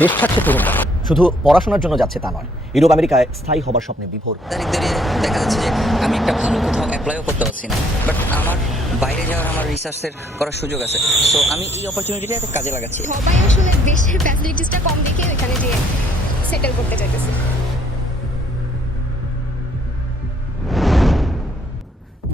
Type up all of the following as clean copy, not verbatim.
দেশ ছাড়ছে তরুণরা, শুধু পড়াশোনার জন্য যাচ্ছে তা নয়, ইউরোপ আমেরিকায় স্থায়ী হবার স্বপ্নে বিভোর। তারিখ দাঁড়িয়ে দেখা যাচ্ছে যে আমি একটা ভালো কোথাও অ্যাপ্লাইও করতে পারছি না, বাট আমার বাইরে যাওয়ার আমার রিসার্চের করার সুযোগ আছে। তো আমি এই অপরচুনিটিটা কাজে লাগাচ্ছি। সবাই আসলে দেশের ফ্যাসিলিটিসটা কম দেখে ওইখানে যে সেটেল করতে চাইতেছে।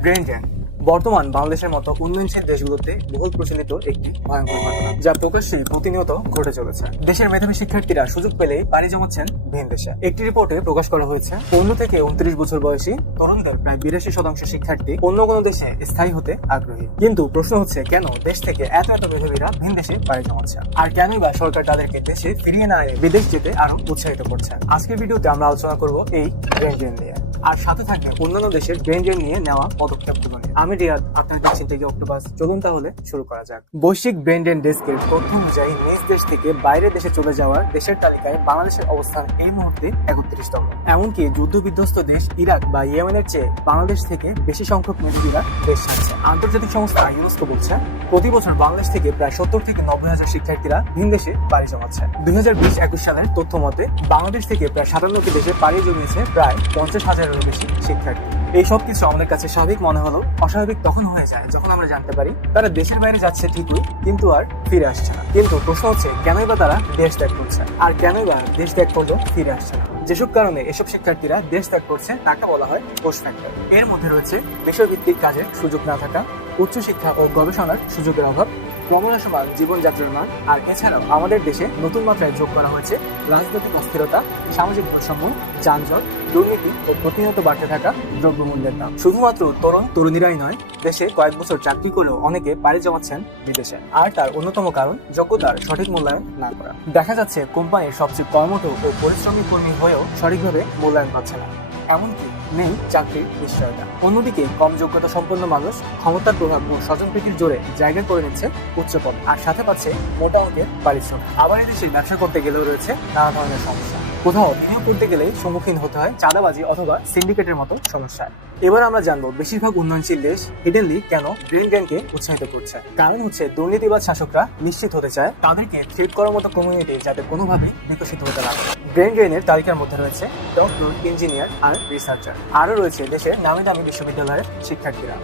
ব্রেন ড্রেন বর্তমান বাংলাদেশের মতো উন্নয়নশীল দেশগুলোতে বহুল প্রচলিত একটি ভয়ঙ্কর ঘটনা, যা প্রকাশ্যেই প্রতিনিয়ত ঘটে চলেছে। দেশের মেধাবী শিক্ষার্থীরা সুযোগ পেলে পাড়ি জমাচ্ছেন ভিন দেশে। একটি রিপোর্টে প্রকাশ করা হয়েছে 15 থেকে 29 বছর বয়সী তরুণদের প্রায় 82% শিক্ষার্থী অন্য কোনো দেশে স্থায়ী হতে আগ্রহী। কিন্তু প্রশ্ন হচ্ছে, কেন দেশ থেকে এত মেধাবীরা ভিন দেশে পাড়ি জমাচ্ছে, আর কেনই বা সরকার তাদেরকে দেশে ফিরিয়ে না এনে বিদেশ যেতে আরো উৎসাহিত করছে? আজকের ভিডিওতে আমরা আলোচনা করব এই ব্রেন ড্রেন নিয়ে, আর সাথে থাকবে অন্যান্য দেশের ব্রেন ড্রেন নিয়ে নেওয়া পদক্ষেপগুলো নিয়ে। আমি রিয়াদ, আপনারা দেখছেন টেকি অক্টোপাস। চলুন তাহলে শুরু করা যাক। বৈশ্বিক ব্রেন ড্রেন ডেস্কের তথ্য অনুযায়ী নিজ দেশ থেকে বাইরের দেশে চলে যাওয়া দেশের তালিকায় বাংলাদেশের অবস্থান এই মুহূর্তে 31তম। এমনকি যুদ্ধ বিধ্বস্ত দেশ ইরাক বা ইয়েমেনের চেয়ে বাংলাদেশ থেকে বেশি সংখ্যক মেধাবীরা দেশ ছাড়ছে। আন্তর্জাতিক সংস্থা ইউনেস্কো বলছে, প্রতি বছর বাংলাদেশ থেকে প্রায় 70 থেকে 90 হাজার শিক্ষার্থীরা ভিন দেশে পাড়ি জমাচ্ছে। 2020-21 সালের তথ্য মতে বাংলাদেশ থেকে প্রায় 97টি দেশে পাড়ি জমিয়েছে প্রায় 50 হাজারেরও বেশি শিক্ষার্থী। এই সব কিছু আমাদের কাছে স্বাভাবিক মনে হলো অস্বাভাবিক তখন হয়ে যায় যখন আমরা জানতে পারি তারা দেশের বাইরে যাচ্ছে ঠিকই, কিন্তু আর ফিরে আসছে না। কিন্তু প্রশ্ন হচ্ছে, কেনই বা তারা দেশ ত্যাগ করছে, আর কেনই বা দেশ ত্যাগ করলেও ফিরে আসছে না? যেসব কারণে এসব শিক্ষার্থীরা দেশ ত্যাগ করছে তাকে বলা হয় পোস্ট ফ্যাক্টর। এর মধ্যে রয়েছে বিষয়ভিত্তিক কাজের সুযোগ না থাকা, উচ্চশিক্ষা ও গবেষণার সুযোগের অভাব, ক্রমশমান জীবনযাত্রার মান, আর এছাড়াও আমাদের দেশে নতুন মাত্রায় যোগ করা হয়েছে রাজনৈতিক অস্থিরতা, সামাজিক বৈষম্য, যানজট, দুর্নীতি ও প্রতিনিয়ত বাড়তে থাকা দ্রব্যমূল্যের দাম। শুধুমাত্র তরুণ তরুণীরাই নয়, দেশে কয়েক বছর চাকরি করেও অনেকে পাড়ি জমাচ্ছেন বিদেশে। আর তার অন্যতম কারণ যোগ্যতার সঠিক মূল্যায়ন না করা। দেখা যাচ্ছে কোম্পানির সবচেয়ে কর্মঠ ও পরিশ্রমী কর্মী হয়েও সঠিকভাবে মূল্যায়ন পাচ্ছে না, এমনকি নেই চাকরির নিশ্চয়তা। অন্যদিকে কম যোগ্যতা সম্পন্ন মানুষ ক্ষমতার প্রভাব ও স্বজনপ্রীতির জোরে জায়গা করে নিচ্ছে উচ্চ পদ, আর সাথে পাচ্ছে মোটা অঙ্কের পারিশ্রমিক। আবার এদেশে ব্যবসা করতে গেলেও রয়েছে নানা ধরনের সমস্যা। কোথাও বিনিয়োগ করতে গেলেই সম্মুখীন হতে হয় চাঁদাবাজি অথবা সিন্ডিকেটের মতো সমস্যায়। এবার আমরা জানবো বেশিরভাগ উন্নয়নশীল দেশ হিডেনলি কেন ব্রেন ড্রেনকে উৎসাহিত করছে। কারণ হচ্ছে দুর্নীতিবাজ শাসকরা নিশ্চিত হতে চায় তাদেরকে থ্রেট করার মতো কমিউনিটি যাতে কোনোভাবেই বিকশিত হতে না পারে। ব্রেন ড্রেনের তালিকার মধ্যে রয়েছে ডক্টর, ইঞ্জিনিয়ার আর রিসার্চার। আরও রয়েছে দেশের নামি দামি বিশ্ববিদ্যালয়ের শিক্ষার্থীরা।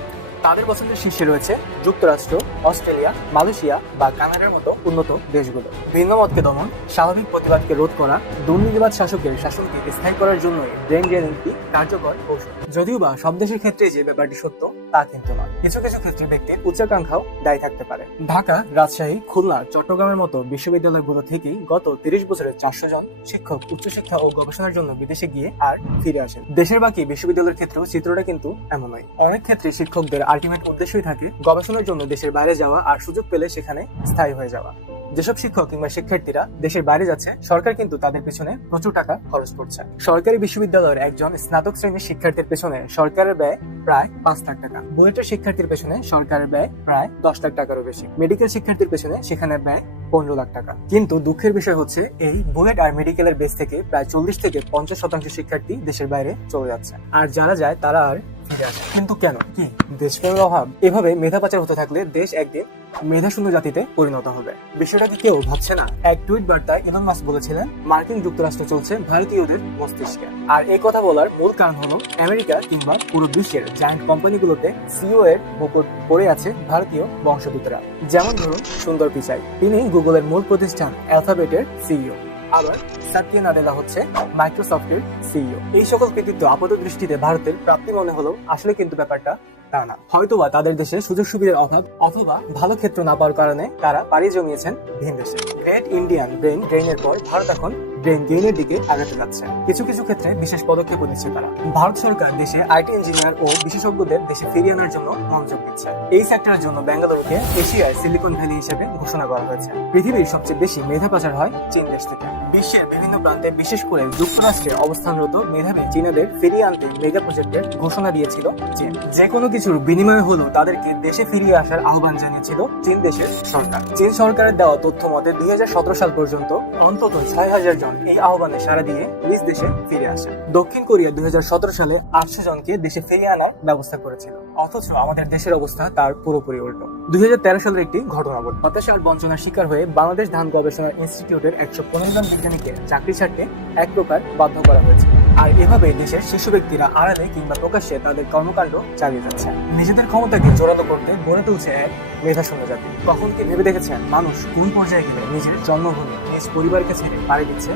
তাদের পছন্দের শীর্ষে রয়েছে যুক্তরাষ্ট্র, অস্ট্রেলিয়া, মালয়েশিয়া বা কানাডার মতো উন্নত দেশগুলো। ভিন্ন মতকে দমন, স্বাভাবিক প্রতিবাদকে রোধ করা, দুর্নীতিবাদ শাসকের শাসনকে স্থায়ী করার জন্য ব্রেন ড্রেন একটি কার্যকর কৌশল। যদিও বা সব দেশের ক্ষেত্রে যে ব্যাপারটি সত্য তা কিন্তু নয়। কিছু কিছু ক্ষেত্রে ব্যক্তির উচ্চাকাঙ্ক্ষাও দায়ী থাকতে পারে। ঢাকা, রাজশাহী, খুলনা, চট্টগ্রামের মতো বিশ্ববিদ্যালয়গুলো থেকেই গত 30 বছরে 400 জন শিক্ষক উচ্চশিক্ষা ও গবেষণার জন্য বিদেশে গিয়ে আর ফিরে আসেন। দেশের বাকি বিশ্ববিদ্যালয়ের ক্ষেত্রেও চিত্রটা কিন্তু এমন নয়। অনেক ক্ষেত্রে শিক্ষকদের আলটিমেট উদ্দেশ্যই থাকে গবেষণার জন্য দেশের বাইরে যাওয়া আর সুযোগ পেলে সেখানে স্থায়ী হয়ে যাওয়া। যেসব শিক্ষক কিংবা শিক্ষার্থীরা দেশের বাইরে যাচ্ছে, সরকার কিন্তু তাদের পেছনে প্রচুর টাকা খরচ করছে। সরকারি বিশ্ববিদ্যালয়ের একজন স্নাতক শ্রেণীর শিক্ষার্থীর পেছনে সরকারের ব্যয় প্রায় 5 লাখ টাকা। বুয়েটের শিক্ষার্থীর পেছনে সরকারের ব্যয় প্রায় 10 লাখ টাকারও বেশি। মেডিকেল শিক্ষার্থীর পেছনে সেখানে ব্যয় 15 লাখ টাকা। কিন্তু দুঃখের বিষয় হচ্ছে, এই বুয়েট আর মেডিকেলের বেস থেকে প্রায় 40 থেকে 50% শিক্ষার্থী দেশের বাইরে চলে যাচ্ছে, আর যারা যায় তারা আর ফিরে আসে। কিন্তু কেন? কি দেশপ্রেমের অভাব? এভাবে মেধা পাচার হতে থাকলে দেশ একদিন মেধাশূন্য জাতিতে পরিণত হবে। বিষয়টা কি কেউ ভাবছে না? এক টুইট বার্তায় ইলন মাস্ক বলেছিলেন, মার্কিন যুক্তরাষ্ট্র চলছে ভারতীয়দের মস্তিষ্কে। আর এই কথা বলার মূল কারণ হলো আমেরিকা কিংবা পুরো বিশ্বের জায়ান্ট কোম্পানিগুলোতে সিইও এর মুকুট পড়ে আছে ভারতীয় বংশোদ্ভূতরা। যেমন ধরুন সুন্দর পিচাই, তিনি গুগলের মূল প্রতিষ্ঠান অ্যালফাবেটের সিইও। আবার সাত্য নাদেলা হচ্ছে মাইক্রোসফটের সিইও। এই সকল কৃতিত্ব আপাত দৃষ্টিতে ভারতের প্রাপ্তি মনে হলো, আসলে কিন্তু ব্যাপারটা তা না। হয়তোবা তাদের দেশে সুযোগ সুবিধার অভাব অথবা ভালো ক্ষেত্র না পাওয়ার কারণে তারা পাড়ি জমিয়েছেন ভিন দেশে। গ্রেট ইন্ডিয়ান ব্রেন ড্রেনের পর ভারত এখন ব্রেন গেইনের দিকে আগাতে যাচ্ছে। কিছু কিছু ক্ষেত্রে বিশেষ পদক্ষেপ নিচ্ছে তারা। ভারত সরকার দেশে আইটি ইঞ্জিনিয়ার ও বিশেষজ্ঞদের দেশে ফিরিয়ে আনার জন্য মনোযোগ দিচ্ছে। এই সেক্টরের জন্য বেঙ্গালুরুকে এশিয়ার সিলিকন ভ্যালি হিসেবে ঘোষণা করা হয়েছে। পৃথিবীর সবচেয়ে বেশি মেধা পাচার হয় চীন দেশ থেকে। বিশ্বের বিভিন্ন প্রান্তে, বিশেষ করে যুক্তরাষ্ট্রে অবস্থানরত মেধাবী চীনাদের ফিরিয়ে আনতে মেগা প্রজেক্টের ঘোষণা দিয়েছিল চীন। যে কোনো কিছুর বিনিময় হলেও তাদেরকে দেশে ফিরিয়ে আসার আহ্বান জানিয়েছিল চীন দেশের সরকার। চীন সরকারের দেওয়া তথ্য মতে 2017 সাল পর্যন্ত অন্তত 6,000 জন ফাউন্ডেশন এই আহ্বানে সাড়া দিয়ে নিজ দেশে ফিরে আসে। দক্ষিণ কোরিয়া 2017 সালে 800 জনকে দেশে ফিরিয়ে আনার ব্যবস্থা করেছিল, অথচ আমাদের দেশের অবস্থা তার পুরোপুরি উল্টো। 2013 সালের একটি ঘটনা ঘটে। হতাশা আর বঞ্চনার শিকার হয়ে বাংলাদেশ ধান গবেষণা ইনস্টিটিউটের 115 জন বিজ্ঞানীকে চাকরি ছাড়তে এক প্রকার বাধ্য করা হয়েছে। আর এভাবে দেশের শিশু ব্যক্তিরা আড়ালে কিংবা প্রকাশ্যে তাদের কর্মকাণ্ড চালিয়ে যাচ্ছে। নিজেদের ক্ষমতাকে জোরালো করতে গড়ে তুলছে এক মেধাশূন্য জাতি। কখন কি ভেবে দেখেছেন মানুষ কোন পর্যায়ে গেলে নিজের জন্মভূমি নিজ পরিবারকে ছেড়ে পাড়ি দিচ্ছে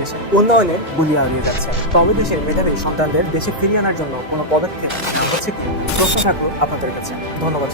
দেশে উন্নয়নের গুলিয়ে হারিয়ে যাচ্ছে? তবে দেশের মেধাবী সন্তানদের দেশে ফিরিয়ে আনার জন্য কোনো পদক্ষেপ হচ্ছে কি? প্রশ্ন থাকলো আপনাদের কাছে। ধন্যবাদ।